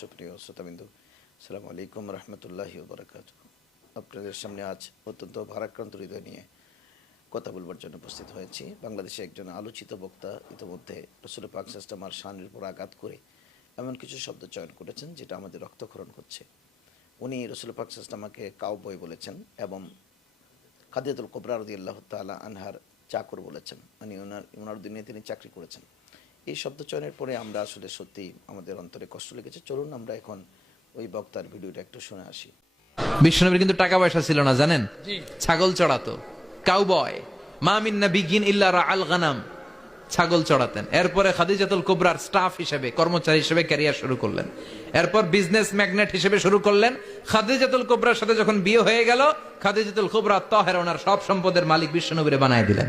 সুপ্রিয় শ্রোতাবিন্দু সালাম আলাইকুম রহমতুল্লাহি বরাকাত। আপনাদের সামনে আজ অত্যন্ত ভারাক্রান্ত হৃদয় নিয়ে কথা বলবার জন্য উপস্থিত হয়েছি। বাংলাদেশে একজন আলোচিত বক্তা ইতিমধ্যে রসুল পাক সাস্টামার শানের উপর আঘাত করে এমন কিছু শব্দ চয়ন করেছেন যেটা আমাদের রক্তক্ষরণ করছে। উনি রসুল পাক সাস্টামাকে কাউ বই বলেছেন এবং খাদিয়াতুল কোবরা রদি আল্লাহ তালা আনহার চাকর বলেছেন। মানে ওনার ওনার দিনে তিনি চাকরি করেছেন। এই শব্দ চয়নের পরে আমরা আসলে সত্যি আমাদের অন্তরে কষ্ট লেগেছে। চলুন আমরা এখন ওই বক্তার ভিডিওটা একটু শুনে আসি। বিষ্ণনবীর কিন্তু টাকা পয়সা ছিল না জানেন? ছাগল চড়াতো। কাউবয় মামিন নাবিগিন ইল্লা আল গানাম। ছাগল চড়াতেন। এরপরে খাদিজাতুল কুবরার স্টাফ হিসেবে কর্মচারী হিসেবে ক্যারিয়ার শুরু করলেন। এরপর বিজনেস ম্যাগনেট হিসেবে শুরু করলেন। খাদিজাতুল কুবরার সাথে যখন বিয়ে হয়ে গেল খাদিজাতুল কুবরা তহের ওনার সব সম্পদের মালিক বিশ্বনবীরে বানায় দিলেন।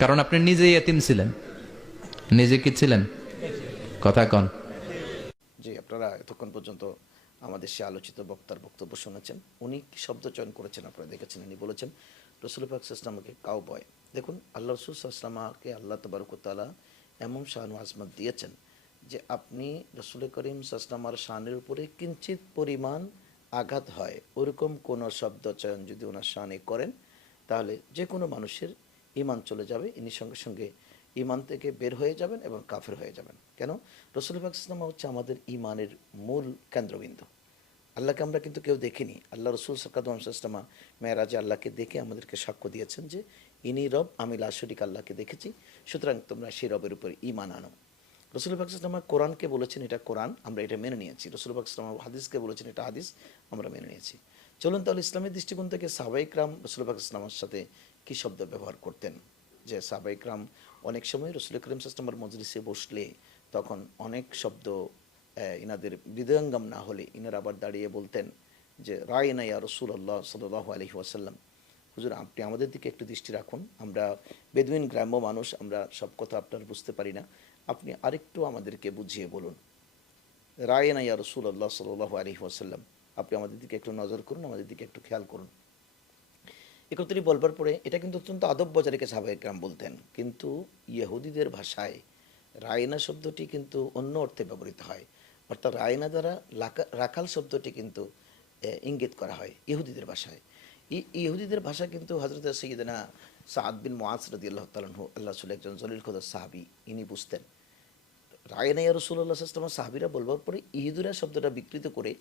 কারণ আপনি নিজেই এতিম ছিলেন। নিজে কি ছিলেন? কথা কন। যে আপনারা এতক্ষণ পর্যন্ত আমাদের সে আলোচিত বক্তার বক্তব্য শুনেছেন। উনি কি শব্দ চয়ন করেছেন আপনারা দেখেছেন, উনি বলেছেন, রসুল পাক ইসলামকে কাউ বয় দেখুন, আল্লাহ রসুল ইসলামাকে আল্লাহ তবরকতালা এমন শাহানু আজমত দিয়েছেন যে আপনি রসুল করিম সাসলামার শানের উপরে কিঞ্চিত পরিমাণ আঘাত হয়। ওরকম কোনো শব্দ চয়ন যদি ওনার শানে করেন, তাহলে যে কোনো মানুষের ইমান চলে যাবে, ইনি সঙ্গে সঙ্গে ইমান থেকে বের হয়ে যাবেন এবং কাফের হয়ে যাবেন। কেন? রসুল ইসলাম হচ্ছে আমাদের ইমানের মূল কেন্দ্রবিন্দু। আল্লাহকে আমরা কিন্তু কেউ দেখিনি। আল্লাহ রসুল সকাদমসামা মেয়েরাজে আল্লাহকে দেখে আমাদেরকে সাক্ষ্য দিয়েছেন যে ইনি রব, আমি লাশরিক আল্লাহকে দেখেছি, সুতরাং তোমরা সেই রবের উপর ইমান আনো। রসুল পাকিস্লামা কোরআনকে বলেছেন, এটা কোরআন, আমরা এটা মেনে নিয়েছি। রসুল পাকিস্লাম হাদিসকে বলেছেন, এটা হাদিস, আমরা মেনে নিয়েছি। চলুন তাহলে ইসলামের দৃষ্টিকোণ থেকে সাবাইকরাম রসুল পাকিস্লামের সাথে কি শব্দ ব্যবহার করতেন, যে সাবাইকরাম অনেক সময় রসুল করিম সাস্লামের মজলিসে বসলে তখন অনেক শব্দ ইনাদের হৃদয়ঙ্গম না হলে ইনারা আবার দাঁড়িয়ে বলতেন যে রায় না ইয়া রসুল আল্লাহ সাল্লাহ আলহি ওয়াসাল্লাম। হুজুর, আপনি আমাদের দিকে একটু দৃষ্টি রাখুন। আমরা বেদুইন গ্রাম্য মানুষ, আমরা সব কথা আপনার বুঝতে পারি না। আপনি আরেকটু আমাদেরকে বুঝিয়ে বলুন। রায় না ইয়া রসুল আল্লাহ সাল্লাহ আলহি ওয়াসাল্লাম। আপনি আমাদের দিকে একটু নজর করুন, আমাদের দিকে একটু খেয়াল করুন। একত্রিত বলবার পরে এটা কিন্তু অত্যন্ত আদব বজায় রেখে সাহাবাহিকরাম বলতেন। কিন্তু ইহুদিদের ভাষায় রায়না শব্দটি কিন্তু অন্য অর্থে ব্যবহৃত হয়। অর্থাৎ রায়না দ্বারা রাখাল শব্দটি কিন্তু ইঙ্গিত করা হয় ইহুদিদের ভাষায়। ইহুদিদের ভাষা কিন্তু হজরত সৈয়দনা সাদ বিন মোয়াজ রদি আল্লাহ তালু আল্লাহ রসুল একজন জলিল খোদ সাহাবি, ইনি বুঝতেন। রায়নাইয়া রসুল্লাহ সাল্লাম সাহাবিরা বলবার পরে ইহুদিরা শব্দটা বিকৃত করে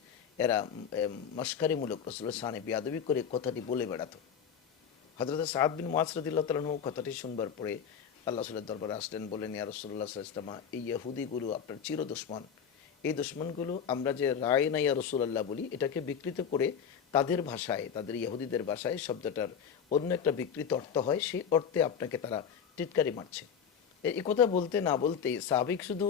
এরা মস্কারিমূলক রসুলের সানে বিয়াদবি করে কথাটি বলে বেড়াতো। হজরত সাদ বিন মোয়াসরদুল্লাহ তালু কথাটি শুনবার পরে আল্লাহ রসুলের দরবারে আসলেন বলেন ইয়া রসুল্লাহ ইসলামা এই ইহুদিগুলো আপনার চির দুশ্মন। এই দুশ্মনগুলো আমরা যে রায় না ইয়া রসুল্লাহ বলি, এটাকে বিকৃত করে তাদের ভাষায়, তাদের ইহুদিদের ভাষায় শব্দটার অন্য একটা বিকৃত অর্থ হয়, সেই অর্থে আপনাকে তারা টিটকারি মারছে। এই কথা বলতে না বলতেই সাহাবিক শুধু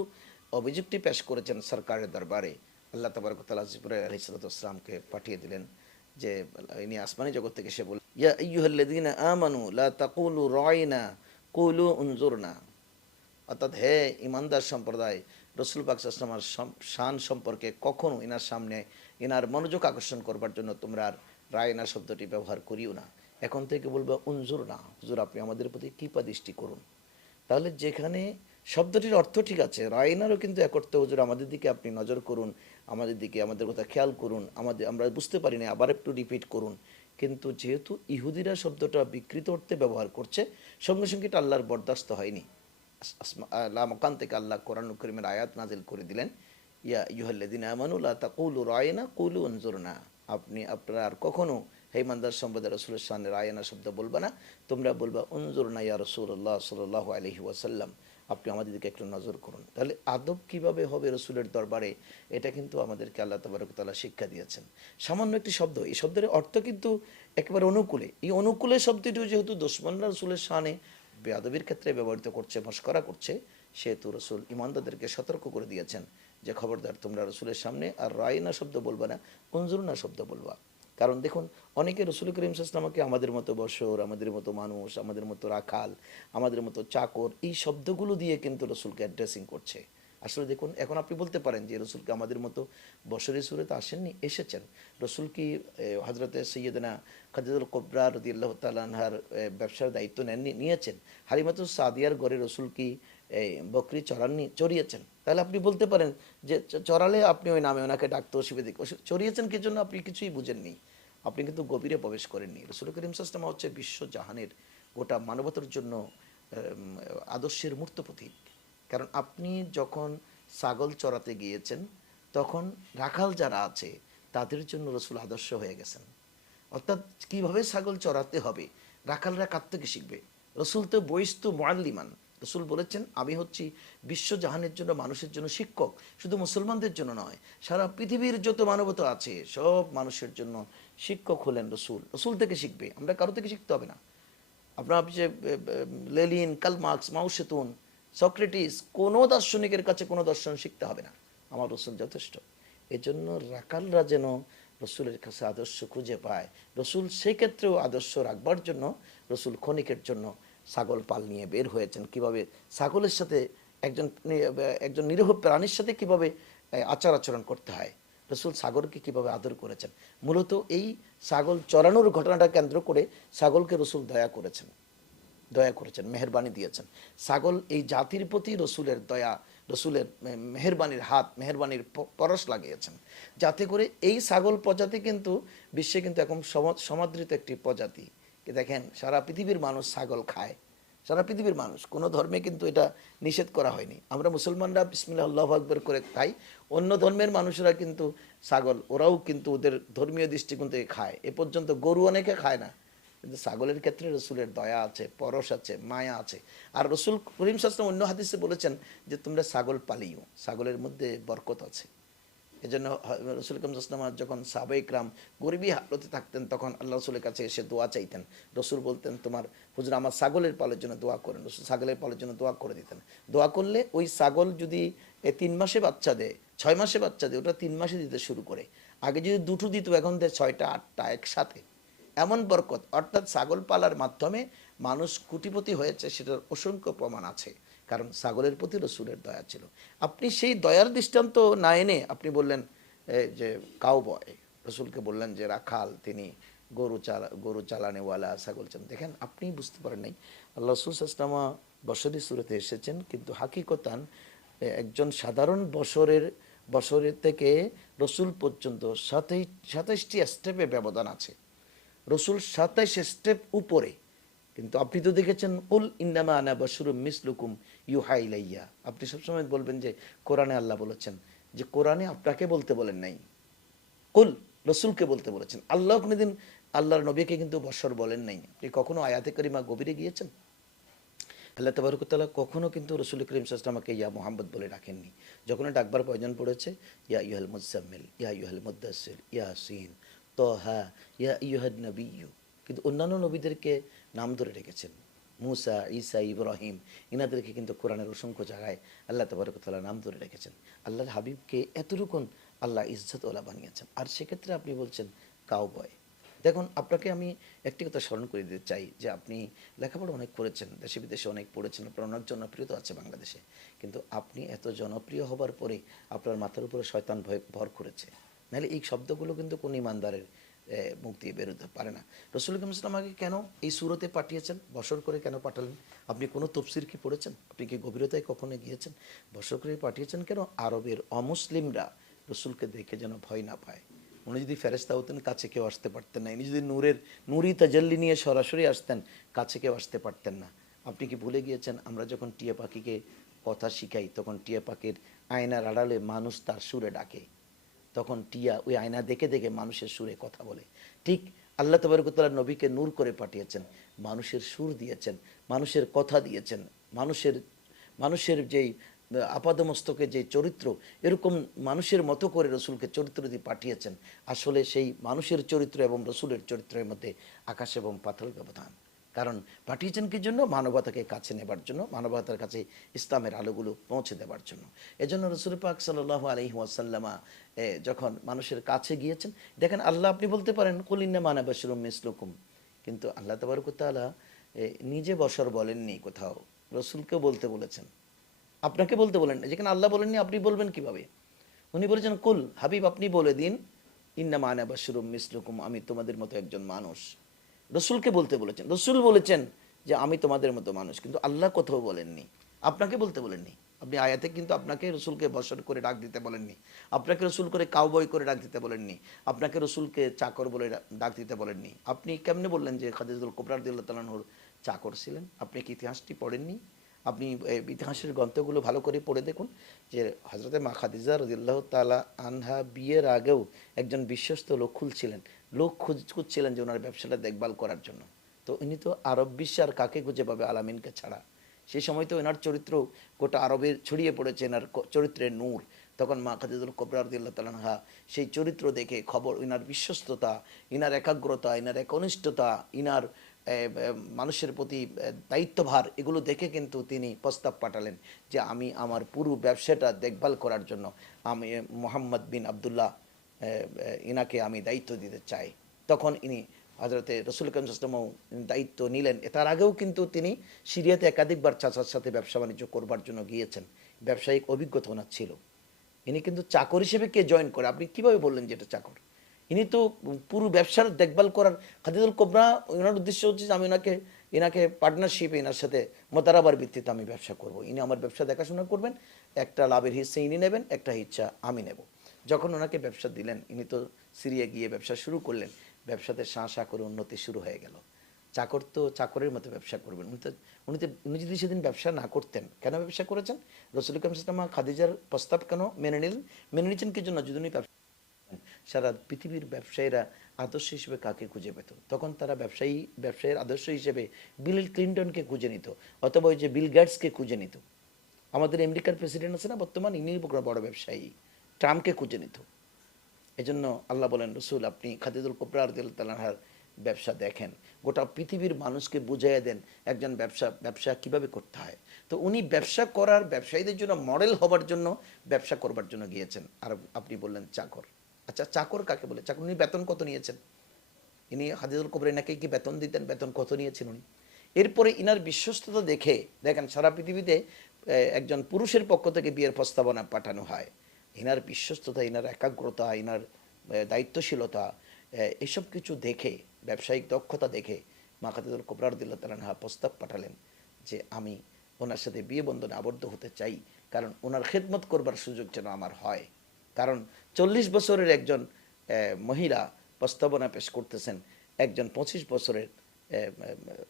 অভিযোগটি পেশ করেছেন সরকারের দরবারে। আল্লাহ তবরকতাল আজিপুর আলহিসামকে পাঠিয়ে দিলেন। যে ইনি আসমানি জগৎ থেকে সে বল ইয়া আইয়ুহাল্লাযীনা আমানু লা তাকুলু রায়না কুলু উনজুরনা। অর্থাৎ হে ইমানদার সম্প্রদায়, রসুল পাকসালামার শান সম্পর্কে কখনো এনার সামনে এনার মনোযোগ আকর্ষণ করবার জন্য তোমরা আর রায়না শব্দটি ব্যবহার করিও না। এখন থেকে বলবে উনজুর না হুজুর, আপনি আমাদের প্রতি কৃপা দৃষ্টি করুন। তাহলে যেখানে শব্দটির অর্থ ঠিক আছে রায়নারও কিন্তু এক অর্থে হুজুর, আমাদের দিকে আপনি নজর করুন। আমাদের দিকে আমাদের কথা খেয়াল করুন, আমাদের, আমরা বুঝতে পারি না আবার একটু রিপিট করুন। কিন্তু যেহেতু ইহুদিরা শব্দটা বিকৃত অর্থে ব্যবহার করছে, সঙ্গে সঙ্গে এটা আল্লাহর বরদাস্ত হয়নি। মকান থেকে আল্লাহ কোরআন করিমের আয়াত নাজিল করে দিলেন, ইয়া ইউহাল্লাদিন আমানুল্লাহ তা কৌলু রায়না কৌলু অঞ্জুরনা আপনি, আপনারা আর কখনো হেমান্দার সম্প্রদায়, রসুলের সামনে রায়না শব্দ বলবে না, তোমরা বলবা অঞ্জুরনা ইয়া রসুল্লাহ সাল্লাহ আলহি ওয়াসাল্লাম। আপনি আমাদের দিকে একটু নজর করুন। তাহলে আদব কীভাবে হবে রসুলের দরবারে, এটা কিন্তু আমাদেরকে আল্লাহ তবরকতাল্লাহ শিক্ষা দিয়েছেন। সামান্য একটি শব্দ, এই শব্দের অর্থ কিন্তু একেবারে অনুকূলে। এই অনুকূলে শব্দটিও যেহেতু দুশ্মনরা রসুলের শানে বেয়াদবির ক্ষেত্রে ব্যবহৃত করছে, মস্করা করছে, সেহেতু রসুল ইমানদাদেরকে সতর্ক করে দিয়েছেন যে, খবরদার, তোমরা রসুলের সামনে আর রায়না শব্দ বলবা না অঞ্জুরনা শব্দ বলবা। কারণ দেখুন, অনেকে রসুল করিম সাল্লামকে আমাদের মতো বসর, আমাদের মতো মানুষ, আমাদের মতো রাখাল, আমাদের মতো চাকর, এই শব্দগুলো দিয়ে কিন্তু রসুলকে অ্যাড্রেসিং করছে। আসলে দেখুন, এখন আপনি বলতে পারেন যে রসুলকে আমাদের মতো সুরে তো আসেননি, এসেছেন। রসুল কি হজরতে সৈয়দনা খাদিদুল কোবরা আল্লাহ তালানহার ব্যবসার দায়িত্ব নেননি, নিয়েছেন। হারিমাতুল সাদিয়ার গড়ে রসুল কি বকরি চড়াননি, চড়িয়েছেন। তাহলে আপনি বলতে পারেন যে চড়ালে আপনি ওই নামে ওনাকে ডাকতে অসুবিধা চড়িয়েছেন কি জন্য আপনি কিছুই বুঝেননি আপনি কিন্তু গভীরে প্রবেশ করেননি। রসুল করিম সাস্তামা হচ্ছে বিশ্ব জাহানের গোটা মানবতার জন্য আদর্শের মূর্ত প্রতীক। কারণ আপনি যখন ছাগল চড়াতে গিয়েছেন, তখন রাখাল যারা আছে, তাদের জন্য রসুল আদর্শ হয়ে গেছেন। অর্থাৎ কীভাবে ছাগল চড়াতে হবে? রাখালরা কার থেকে শিখবে? রসুল তো বৈস্তু মোয়াল্লিমান রসুল বলেছেন, আমি হচ্ছি বিশ্বজাহানের জন্য, মানুষের জন্য শিক্ষক। শুধু মুসলমানদের জন্য নয়, সারা পৃথিবীর যত মানবতা আছে, সব মানুষের জন্য শিক্ষক হলেন রসুল। রসুল থেকে শিখবে, আমরা কারও থেকে শিখতে হবে না। আপনার যে লেলিন কালমার্কস মাউসেতুন সক্রেটিস, কোনো দার্শনিকের কাছে কোনো দর্শন শিখতে হবে না। আমার রসুল যথেষ্ট। এজন্য রাকালরা যেন রসুলের কাছে আদর্শ খুঁজে পায়। রসুল সেক্ষেত্রেও আদর্শ রাখবার জন্য, রসুল ক্ষণিকের জন্য ছাগল পাল নিয়ে বের হয়েছেন। কীভাবে ছাগলের সাথে একজন একজন নিরীহ প্রাণীর সাথে কীভাবে আচার আচরণ করতে হয়? রসুল সাগরকে কীভাবে আদর করেছেন? মূলত এই ছাগল চড়ানোর ঘটনাটা কেন্দ্র করে ছাগলকে রসুল দয়া করেছেন। দয়া করেছেন, মেহরবানি দিয়েছেন। ছাগল এই জাতির প্রতি রসুলের দয়া, রসুলের মেহেরবানির হাত, মেহেরবানির পরশ লাগিয়েছেন। যাতে করে এই ছাগল প্রজাতি কিন্তু বিশ্বে কিন্তু এখন সম- সমাদৃত একটি প্রজাতি। কি দেখেন, সারা পৃথিবীর মানুষ ছাগল খায়। সারা পৃথিবীর মানুষ, কোনো ধর্মে কিন্তু এটা নিষেধ করা হয়নি। আমরা মুসলমানরা বিসমিল্লাহ আল্লাহ আকবর করে খাই, অন্য ধর্মের মানুষরা কিন্তু ছাগল, ওরাও কিন্তু ওদের ধর্মীয় দৃষ্টিকোণ থেকে খায়। এ পর্যন্ত গরু অনেকে খায় না, কিন্তু ছাগলের ক্ষেত্রে রসুলের দয়া আছে, পরশ আছে, মায়া আছে। আর রসুল করিম শাস্ত্র অন্য হাদিসে বলেছেন যে, তোমরা ছাগল পালিও, ছাগলের মধ্যে বরকত আছে। এজন্য রসুল করিম সাসলামা যখন সাবেকরাম গরিবী হালতে থাকতেন, তখন আল্লাহ রসুলের কাছে এসে দোয়া চাইতেন। রসুল বলতেন, তোমার হুজুর আমার ছাগলের পালের জন্য দোয়া করেন। রসুল ছাগলের পালের জন্য দোয়া করে দিতেন। দোয়া করলে ওই ছাগল যদি তিন মাসে বাচ্চা দেয়, ছয় মাসে বাচ্চা দেয়, ওটা তিন মাসে দিতে শুরু করে। আগে যদি দুটো দিত, এখন দেয় ছয়টা, আটটা একসাথে। এমন বরকত, অর্থাৎ ছাগল পালার মাধ্যমে মানুষ কুটিপতি হয়েছে, সেটার অসংখ্য প্রমাণ আছে। কারণ ছাগলের প্রতি রসুলের দয়া ছিল। আপনি সেই দয়ার দৃষ্টান্ত না এনে আপনি বললেন যে কাউ বয় রসুলকে বললেন যে, রাখাল, তিনি গরু চালা, গরু চালানেওয়ালা, ছাগল চান দেখেন, আপনি বুঝতে পারেন নাই। আল্লাহ রসুল বসরি সুরতে এসেছেন, কিন্তু হাকিকতান একজন সাধারণ বছরের বছরের থেকে রসুল পর্যন্ত সাতাই, সাতাইশটি স্টেপে ব্যবধান আছে। রসুল সাতাইশ স্টেপ উপরে। কিন্তু আপনি তো দেখেছেন, উল ইন্দামা আনা বসরুম মিসলুকুম ইউহা ইলাইয়া। আপনি সবসময় বলবেন যে, কোরআনে আল্লাহ বলেছেন। যে কোরআনে আপনাকে বলতে বলেন নাই। কুল, রসুলকে বলতে বলেছেন। আল্লাহ কোনোদিন আল্লাহর নবীকে কিন্তু বৎসর বলেন নাই। আপনি কখনো আয়াতে করিমা গভীরে গিয়েছেন? আল্লাহ তবরকতাল্লাহ কখনো কিন্তু রসুল করিম সাল্লামকে ইয়া মোহাম্মদ বলে রাখেননি যখন ডাকবার প্রয়োজন পড়েছে? ইয়া ইউহাল মুজাম্মিল ইয়া ইউহাল মুদাসির ইয়া সিন তোহা, ইয়া ইউহাদ নবীয়ু কিন্তু অন্যান্য নবীদেরকে নাম ধরে রেখেছেন মুসা, ঈসা, ইব্রাহিম, ইনাদেরকে কিন্তু কোরআনের অসংখ্য জায়গায় আল্লাহ তবরকতাল্লাহ নাম ধরে রেখেছেন। আল্লাহর হাবিবকে এতটুকুন আল্লাহ ইজ্জত ওলা বানিয়েছেন। আর সেক্ষেত্রে আপনি বলছেন কাউ বয় দেখুন, আপনাকে আমি একটি কথা স্মরণ করে দিতে চাই যে আপনি লেখাপড়া অনেক করেছেন দেশে বিদেশে অনেক পড়েছেন, আপনার অনেক জনপ্রিয়তা আছে বাংলাদেশে। কিন্তু আপনি এত জনপ্রিয় হবার পরে আপনার মাথার উপরে শয়তান ভয়, ভর করেছে। নাহলে এই শব্দগুলো কিন্তু কোন ইমানদারের মুখ দিয়ে বেরোতে পারে না। রসুল ইসলামাকে কেন এই সুরতে পাঠিয়েছেন? বসর করে কেন পাঠালেন? আপনি কোনো তফসির কি পড়েছেন? আপনি কি গভীরতায় কখনো গিয়েছেন? বসর করে পাঠিয়েছেন কেন? আরবের অমুসলিমরা রসুলকে দেখে যেন ভয় না পায়। উনি যদি ফেরেস্তা হতেন, কাছে কেউ আসতে পারতেন না। ইনি যদি নূরের, নুরি তাজাল্লি নিয়ে সরাসরি আসতেন, কাছে কেউ আসতে পারতেন না। আপনি কি ভুলে গিয়েছেন? আমরা যখন টিয়া পাখিকে কথা শিখাই, তখন টিয়া পাখির আয়নার আড়ালে মানুষ তার সুরে ডাকে। তখন টিয়া ওই আয়না দেখে দেখে মানুষের সুরে কথা বলে। ঠিক আল্লাহ তবরকতাল্লাহ নবীকে নূর করে পাঠিয়েছেন, মানুষের সুর দিয়েছেন, মানুষের কথা দিয়েছেন, মানুষের মানুষের যেই আপাদমস্তকে যে চরিত্র, এরকম মানুষের মতো করে রসুলকে চরিত্র দিয়ে পাঠিয়েছেন। আসলে সেই মানুষের চরিত্র এবং রসুলের চরিত্রের মধ্যে আকাশ এবং পাথর ব্যবধান। কারণ পাঠিয়েছেন কি জন্য, মানবতাকে কাছে নেবার জন্য, মানবতার কাছে ইসলামের আলোগুলো পৌঁছে দেওয়ার জন্য। এজন্য রসুল পাক সাল্লাহ আলহি ওয়াসাল্লামা যখন মানুষের কাছে গিয়েছেন, দেখেন আল্লাহ আপনি বলতে পারেন কলিন্না মানাবাসরুম মিসলুকুম। কিন্তু আল্লাহ তবরকুতালা নিজে বসর বলেননি কোথাও। রসুলকে বলতে বলেছেন। আপনাকে বলতে বলেন যেখানে আল্লাহ বলেননি, আপনি বলবেন কীভাবে? উনি বলেছেন, কুল, হাবিব, আপনি বলে দিন ইন্না মানা বাসুরুম মিসলুকুম, আমি তোমাদের মতো একজন মানুষ। রসুলকে বলতে বলেছেন। রসুল বলেছেন যে, আমি তোমাদের মতো মানুষ। কিন্তু আল্লাহ কোথাও বলেননি। আপনাকে বলতে বলেননি। আপনি আয়াতে কিন্তু আপনাকে রসুলকে বসর করে ডাক দিতে বলেননি। আপনাকে রসুল করে কাউবয় করে ডাক দিতে বলেননি। আপনাকে রসুলকে চাকর বলে ডাক দিতে বলেননি। আপনি কেমনে বললেন যে খাদিজুল কোবরার দিল্লা তালানহুর চাকর ছিলেন? আপনি কি ইতিহাসটি পড়েননি? আপনি ইতিহাসের গ্রন্থগুলো ভালো করে পড়ে দেখুন যে হজরতে মা খাদিজা রদিল্লাহ তালা আনহা বিয়ের আগেও একজন বিশ্বস্ত লোক খুলছিলেন লোক খুঁজ খুঁজছিলেন যে ওনার ব্যবসাটা দেখভাল করার জন্য। তো উনি তো আরব বিশ্বে আর কাকে খুঁজে পাবে আলামিনকে ছাড়া? সেই সময় তো এনার চরিত্র গোটা আরবের ছড়িয়ে পড়েছে, এনার চরিত্রের নূর। তখন মা খাদিজুল কবরারদুল্লাহ তালানহা সেই চরিত্র দেখে খবর, ইনার বিশ্বস্ততা, ইনার একাগ্রতা, ইনার একনিষ্ঠতা ইনার মানুষের প্রতি দায়িত্বভার, এগুলো দেখে কিন্তু তিনি প্রস্তাব পাঠালেন যে আমি আমার পুরো ব্যবসাটা দেখভাল করার জন্য আমি মোহাম্মদ বিন আবদুল্লাহ ইনাকে আমি দায়িত্ব দিতে চাই। তখন ইনি হজরতে রসুল কামসামও দায়িত্ব নিলেন। তার আগেও কিন্তু তিনি সিরিয়াতে একাধিকবার চাচার সাথে ব্যবসা বাণিজ্য করবার জন্য গিয়েছেন। ব্যবসায়িক অভিজ্ঞতা ওনার ছিল। ইনি কিন্তু চাকর হিসেবে কে জয়েন করে? আপনি কীভাবে বললেন যে এটা চাকর? ইনি তো পুরো ব্যবসার দেখভাল করার খাদিদুল কোবরা, ওনার উদ্দেশ্য হচ্ছে যে আমি ওনাকে এনাকে পার্টনারশিপ এনার সাথে মোতারাবার ভিত্তিতে আমি ব্যবসা করব। ইনি আমার ব্যবসা দেখাশোনা করবেন, একটা লাভের হিস্সা ইনি নেবেন, একটা হিচ্ছা আমি নেব। যখন ওনাকে ব্যবসা দিলেন, ইনি তো সিরিয়া গিয়ে ব্যবসা শুরু করলেন, ব্যবসাতে শাঁ শাঁ করে উন্নতি শুরু হয়ে গেল। চাকর তো চাকরের মতো ব্যবসা করবেন। উনি তো উনি তো উনি যদি সেদিন ব্যবসা না করতেন, কেন ব্যবসা করেছেন? রসুল কামসামা খাদিজার প্রস্তাব কেন মেনে নিলেন? মেনে নিয়েছেন কি জন্য? যদি উনি সারা পৃথিবীর ব্যবসায়ীরা আদর্শ হিসেবে কাকে খুঁজে পেত? তখন তারা ব্যবসায়ী ব্যবসায়ীর আদর্শ হিসেবে বিল ক্লিন্টনকে খুঁজে নিত, অথবা ওই যে বিল গেটসকে খুঁজে নিত। আমাদের আমেরিকার প্রেসিডেন্ট আছে না বর্তমান? ইনি বড় ব্যবসায়ী। ট্রাম্পকে খুঁজে নিত। এজন্য আল্লাহ বলেন, রসুল, আপনি খাদিদুল কোবরার তালাহার ব্যবসা দেখেন। গোটা পৃথিবীর মানুষকে বুঝাইয়া দেন একজন ব্যবসা ব্যবসা কীভাবে করতে হয়। তো উনি ব্যবসা করার ব্যবসায়ীদের জন্য মডেল হবার জন্য ব্যবসা করবার জন্য গিয়েছেন। আর আপনি বললেন চাকর। আচ্ছা চাকর কাকে বলে? চাকর উনি বেতন কত নিয়েছেন? ইনি হাদিদুল কবর নাকি কি বেতন দিতেন? বেতন কত নিয়েছেন উনি? এরপরে ইনার বিশ্বস্ততা দেখে, দেখেন সারা পৃথিবীতে একজন পুরুষের পক্ষ থেকে বিয়ের প্রস্তাবনা পাঠানো হয়। ইনার বিশ্বস্ততা এনার একাগ্রতা এনার দায়িত্বশীলতা এসব কিছু দেখে, ব্যবসায়িক দক্ষতা দেখে মাকাতুল কোবরার দিল্লা তালানহা প্রস্তাব পাঠালেন যে আমি ওনার সাথে বিয়ে বন্ধনে আবদ্ধ হতে চাই, কারণ ওনার খেদমত করবার সুযোগ যেন আমার হয়। কারণ চল্লিশ বছরের একজন মহিলা প্রস্তাবনা পেশ করতেছেন, একজন পঁচিশ বছরের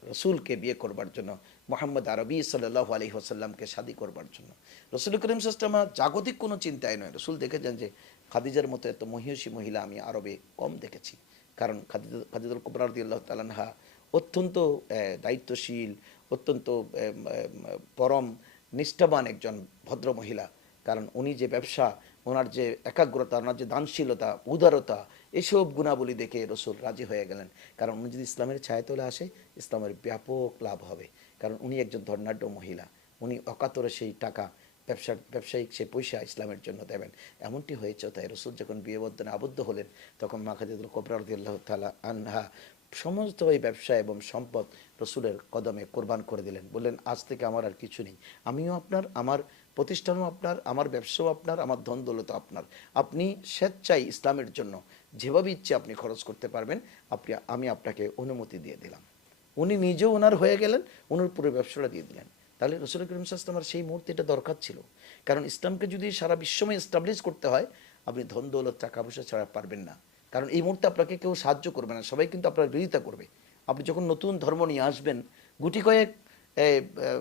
রসুলকে বিয়ে করবার জন্য, মোহাম্মদ আরবি সাল্লাহ আলী হোসাল্লামকে শাদি করবার জন্য। রসুল করিম সাস্টামা জাগতিক কোনো চিন্তায় নয়। রসুল দেখেছেন যে, খাদিজার মতো এত মহিষী মহিলা আমি আরবে কম দেখেছি। কারণ খাদিদ খাদিদুল কুবরারদি আল্লাহ তালানহা অত্যন্ত দায়িত্বশীল, অত্যন্ত পরম, নিষ্ঠাবান একজন ভদ্র মহিলা। কারণ উনি যে ব্যবসা ওনার যে একাগ্রতা, ওনার যে দানশীলতা, উদারতা, এসব গুণাবলী দেখে রসুল রাজি হয়ে গেলেন। কারণ উনি যদি ইসলামের ছায়াতলে আসে, ইসলামের ব্যাপক লাভ হবে। কারণ উনি একজন ধর্নাঢ্য মহিলা। উনি অকাতরে সেই টাকা, ব্যবসা, ব্যবসায়িক সে পয়সা ইসলামের জন্য দেবেন। এমনটি হয়েছে, তাই রসুল যখন বিয়েবদ্ধনে আবদ্ধ হলেন, তখন মা খাদিদুল কবরারদুল্লাহ তালা আনহা সমস্ত ওই ব্যবসা এবং সম্পদ রসুলের কদমে কোরবান করে দিলেন। বললেন, আজ থেকে আমার আর কিছু নেই। আমিও আপনার, আমার প্রতিষ্ঠানও আপনার, আমার ব্যবসাও আপনার, আমার ধন দৌলত আপনার। আপনি স্বেচ্ছায় ইসলামের জন্য যেভাবে ইচ্ছে আপনি খরচ করতে পারবেন, আপনি, আমি আপনাকে অনুমতি দিয়ে দিলাম। উনি নিজেও ওনার হয়ে গেলেন ওনার পুরো ব্যবসাটা দিয়ে দিলেন। তাহলে রসুল করিম সাস্তামার সেই মুহূর্তে এটা দরকার ছিল। কারণ ইসলামকে যদি সারা বিশ্বময় এস্টাবলিশ করতে হয়, আপনি ধন দৌলত, টাকা পয়সা ছাড়া পারবেন না। কারণ এই মুহূর্তে আপনাকে কেউ সাহায্য করবে না, সবাই কিন্তু আপনার বিরোধিতা করবে। আপনি যখন নতুন ধর্ম নিয়ে আসবেন, গুটি কয়েক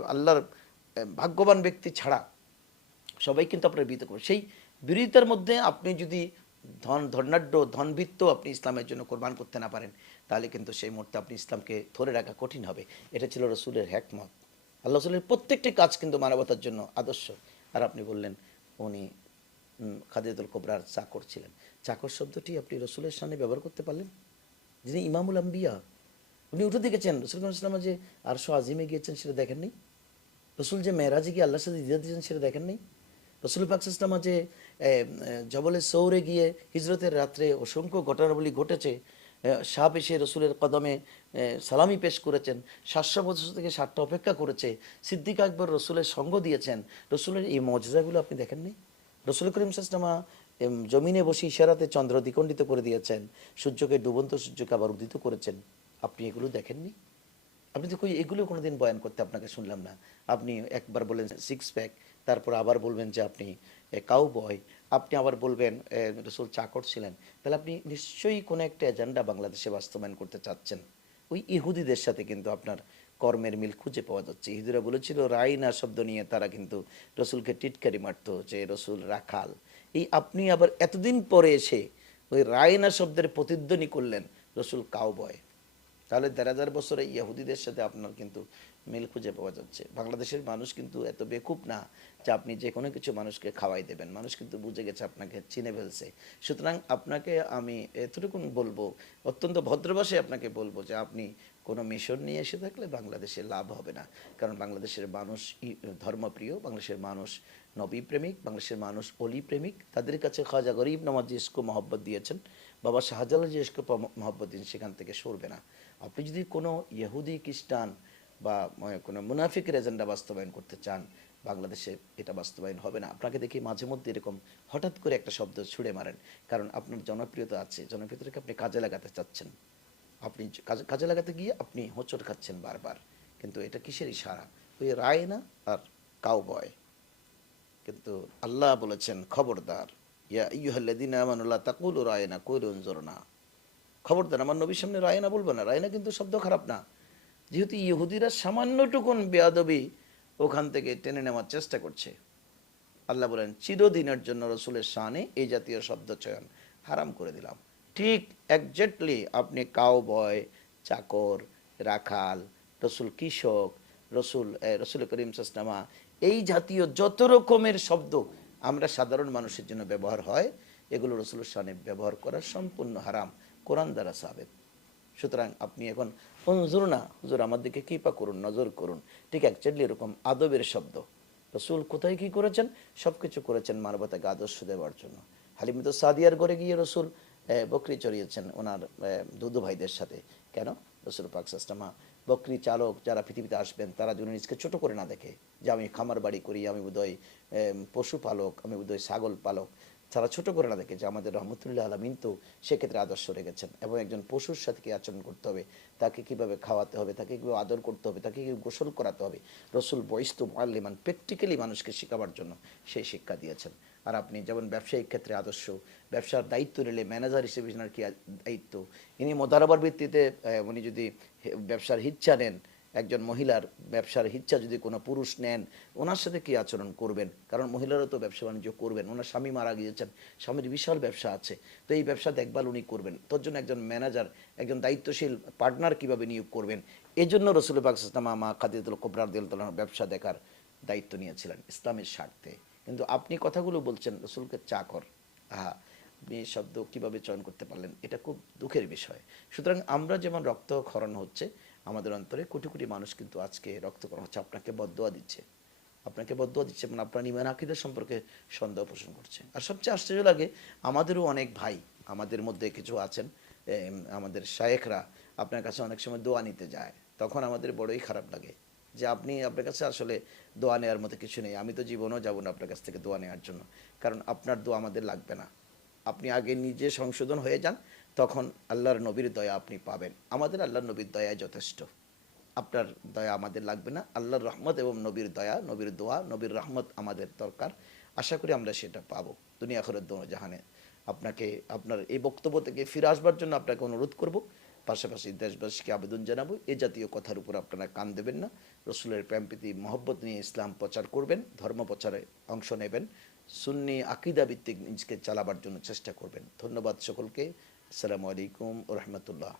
আল্লাহর ভাগ্যবান ব্যক্তি ছাড়া সবাই কিন্তু আপনার বিরোধিতা করবে। সেই বিরোধিতার মধ্যে আপনি যদি ধন ধর্নাঢ্য ধনভিত্ত আপনি ইসলামের জন্য কোরবান করতে না পারেন, তাহলে কিন্তু সেই মুহূর্তে আপনি ইসলামকে ধরে রাখা কঠিন হবে। এটা ছিল রসুলের হ্যাকমত আল্লাহ রসুলের প্রত্যেকটি কাজ কিন্তু মানবতার জন্য আদর্শ। আর আপনি বললেন, উনি খাদিদুল কোবরার চাকর ছিলেন। চাকর শব্দটি আপনি রসুলের সামনে ব্যবহার করতে পারলেন? যিনি ইমামুল আম্বিয়া, উনি উঠে দেখেছেন, রসুল ইসলাম যে আরশো আজিমে গিয়েছেন সেটা দেখেননি? রসুল যে মেয়েরাজে গিয়ে আল্লাহর সাথে দিয়েছেন সেটা দেখেন নাই রসুল পাক ইসলাম যে জবলে সৌরে গিয়ে হিজরতের রাত্রে অসংখ্য ঘটনাবলী ঘটেছে সাপ এসে রসুলের কদমে সালামি পেশ করেছেন, সাতশো বছর থেকে সাতটা অপেক্ষা করেছে, সিদ্দিক আকবর রসুলের সঙ্গ দিয়েছেন, রসুলের এই মজজাগুলো আপনি দেখেননি? রসুল করিম সাসলামা জমিনে বসে ইশারাতে চন্দ্র দ্বিখণ্ডিত করে দিয়েছেন, সূর্যকে ডুবন্ত সূর্যকে আবার উদিত করেছেন, আপনি এগুলো দেখেননি? আপনি তো এগুলো কোনোদিন বয়ান করতে আপনাকে শুনলাম না। আপনি একবার বলেন সিক্স প্যাক তারপর আবার বলবেন যে আপনি কাউ বয় আপনি আবার বলবেন রসুল চাকর ছিলেন। তাহলে আপনি নিশ্চয়ই কোনো একটা এজেন্ডা বাংলাদেশে বাস্তবায়ন করতে চাচ্ছেন। ওই ইহুদিদের সাথে কিন্তু আপনার কর্মের মিল খুঁজে পাওয়া যাচ্ছে। ইহুদিরা বলেছিল রাইনা শব্দ নিয়ে তারা কিন্তু রসুলকে টিটকারি মারতো যে রসুল রাখাল। এই আপনি আবার এতদিন পরে এসে ওই রায়না শব্দের প্রতিধ্বনি করলেন রসুল কাউ বয় তাহলে দেড় হাজার বছরে ইহুদিদের সাথে আপনার কিন্তু মিল খুঁজে পাওয়া যাচ্ছে। বাংলাদেশের মানুষ কিন্তু এত বেকুব না যে আপনি যে কোনো কিছু মানুষকে খাওয়াই দেবেন। মানুষ কিন্তু বুঝে গেছে আপনাকে চিনে ফেলছে। সুতরাং আপনাকে আমি এতটুকুন বলব, অত্যন্ত ভদ্রভাষে আপনাকে বলব যে আপনি কোনো মিশন নিয়ে এসে থাকলে বাংলাদেশে লাভ হবে না। কারণ বাংলাদেশের মানুষ ধর্মপ্রিয়, বাংলাদেশের মানুষ নবী প্রেমিক বাংলাদেশের মানুষ অলি প্রেমিক তাদের কাছে খাজা গরিব যে ইস্কো মহব্বত দিয়েছেন। বাবা শাহজালাল ইস্কো মহব্বত দিন সেখান থেকে সরবে না। আপনি যদি কোনো ইহুদি, খ্রিস্টান বা কোনো মুনাফিকের এজেন্ডা বাস্তবায়ন করতে চান, বাংলাদেশে এটা বাস্তবায়ন হবে না। আপনাকে দেখি মাঝে মধ্যে এরকম হঠাৎ করে একটা শব্দ ছুড়ে মারেন, কারণ আপনার জনপ্রিয়তা আছে জনপ্রিয়তাকে আপনি কাজে লাগাতে চাচ্ছেন। আপনি কাজে লাগাতে গিয়ে আপনি হোঁচট খাচ্ছেন বারবার, কিন্তু এটা কিসের ইশারা? ওই রায় না আর কাউ বয় কিন্তু আল্লাহ বলেছেন, খবরদার, ইয়া ইয়ুহাল্লাদিন আমানুল্লাহ তাকুল রায়না কৈরুন না খবরদার, আমার নবীর সামনে রায়না বলব না, রায়না কিন্তু শব্দ খারাপ না। যেহেতু ইহুদিরা সামান্যটুকুন বেয়াদবি ওখান থেকে টেনে নেওয়ার চেষ্টা করছে। আল্লাহ বলেন, চিরদিনের জন্য রসুলের শানে এই জাতীয় শব্দ চয়ন হারাম করে দিলাম। ঠিক একজ্যাক্টলি আপনি কাউ বয় চাকর, রাখাল, রসুল কৃষক, রসুল রসুল করিম সাসনামা এই জাতীয় যত রকমের শব্দ আমরা সাধারণ মানুষের জন্য ব্যবহার হয়, এগুলো রসুলের শানে ব্যবহার করা সম্পূর্ণ হারাম। কোরআন দ্বারা সাবেত সুতরাং আপনি এখন হুজুর না, হুজুর আমার দিকে কৃপা করুন, নজর করুন। ঠিক অ্যাকচুয়ালি এরকম আদবের শব্দ। রসুল কোথায় কি করেছেন? সব কিছু করেছেন মানবতাকে আদর্শ দেওয়ার জন্য। হালিমিত সাদিয়ার ঘরে গিয়ে রসুল বকরি চড়িয়েছেন ওনার দুদু ভাইদের সাথে। কেন? রসুল পাকসাস্টামা বকরি চালক যারা পৃথিবীতে আসবেন, তারা যেন নিজকে ছোট করে না দেখে। যে আমি খামার বাড়ি করি, আমি বোধহয় পশুপালক, আমি বোধহয় ছাগল পালক। তারা ছোট করে না দেখে যে আমাদের রহমতুল্লাহ আলমিন তো সেক্ষেত্রে আদর্শ রেখেছেন এবং একজন পশুর সাথে কি আচরণ করতে হবে, তাকে কীভাবে খাওয়াতে হবে, তাকে কীভাবে আদর করতে হবে, তাকে কীভাবে গোসল করাতে হবে, রসুল বয়স্ত মাল্লিমান প্র্যাকটিক্যালি মানুষকে শেখাবার জন্য সেই শিক্ষা দিয়েছেন। আর আপনি যেমন ব্যবসায়িক ক্ষেত্রে আদর্শ, ব্যবসার দায়িত্ব নিলে ম্যানেজার হিসেবে কি দায়িত্ব? ইনি মোদারাবার ভিত্তিতে উনি যদি ব্যবসার হিচ্ছা নেন একজন মহিলার ব্যবসার ইচ্ছা যদি কোনো পুরুষ নেন, ওনার সাথে কি আচরণ করবেন? কারণ মহিলারও তো ব্যবসা বাণিজ্য করবেন, ওনার স্বামী মারা গিয়েছেন, স্বামীর বিশাল ব্যবসা আছে, তো এই ব্যবসা দেখভাল উনি করবেন। তোর জন্য একজন ম্যানেজার একজন দায়িত্বশীল পার্টনার কীভাবে নিয়োগ করবেন? এই জন্য রসুল পাকিস্তামা মা খাদিদুল কোবরার দিল ব্যবসা দেখার দায়িত্ব নিয়েছিলেন ইসলামের স্বার্থে। কিন্তু আপনি কথাগুলো বলছেন, রসুলকে চাকর আহা, আপনি শব্দ কীভাবে চয়ন করতে পারলেন? এটা খুব দুঃখের বিষয়। সুতরাং আমরা যেমন রক্তক্ষরণ হচ্ছে আমাদের অন্তরে কোটি কোটি মানুষ কিন্তু আজকে রক্তক্ষরণ হচ্ছে, আপনাকে বদোয়া দিচ্ছে। আপনাকে বদোয়া দিচ্ছে মানে আপনার ইমান আকিদের সম্পর্কে সন্দেহ পোষণ করছে। আর সবচেয়ে আশ্চর্য লাগে, আমাদেরও অনেক ভাই আমাদের মধ্যে কিছু আছেন আমাদের শায়েখরা আপনার কাছে অনেক সময় দোয়া নিতে যায়। তখন আমাদের বড়ই খারাপ লাগে যে আপনি আপনার কাছে আসলে দোয়া নেওয়ার মতো কিছু নেই। আমি তো জীবনও যাব না আপনার কাছ থেকে দোয়া নেওয়ার জন্য। কারণ আপনার দোয়া আমাদের লাগবে না। আপনি আগে নিজে সংশোধন হয়ে যান, তখন আল্লাহর নবীর দয়া আপনি পাবেন। আমাদের আল্লাহর নবীর দয়াই যথেষ্ট। আপনার দয়া আমাদের লাগবে না। আল্লাহর রহমত এবং নবীর দয়া, নবীর দোয়া, নবীর রহমত আমাদের দরকার। আশা করি আমরা সেটা পাবো। দুনিয়া খরের দোনো জাহানে আপনাকে, আপনার এই বক্তব্য থেকে ফিরে আসবার জন্য আপনাকে অনুরোধ করব। পাশাপাশি দেশবাসীকে আবেদন জানাব। এ জাতীয় কথার উপর আপনারা কান দেবেন না। রসুলের প্রেমপ্রীতি, মহব্বত নিয়ে ইসলাম প্রচার করবেন, ধর্ম প্রচারে অংশ নেবেন। সুন্নি আকিদা ভিত্তিক নিজকে চালাবার জন্য চেষ্টা করবেন। ধন্যবাদ সকলকে। আসসালামু আলাইকুম রহমতুল্লাহ।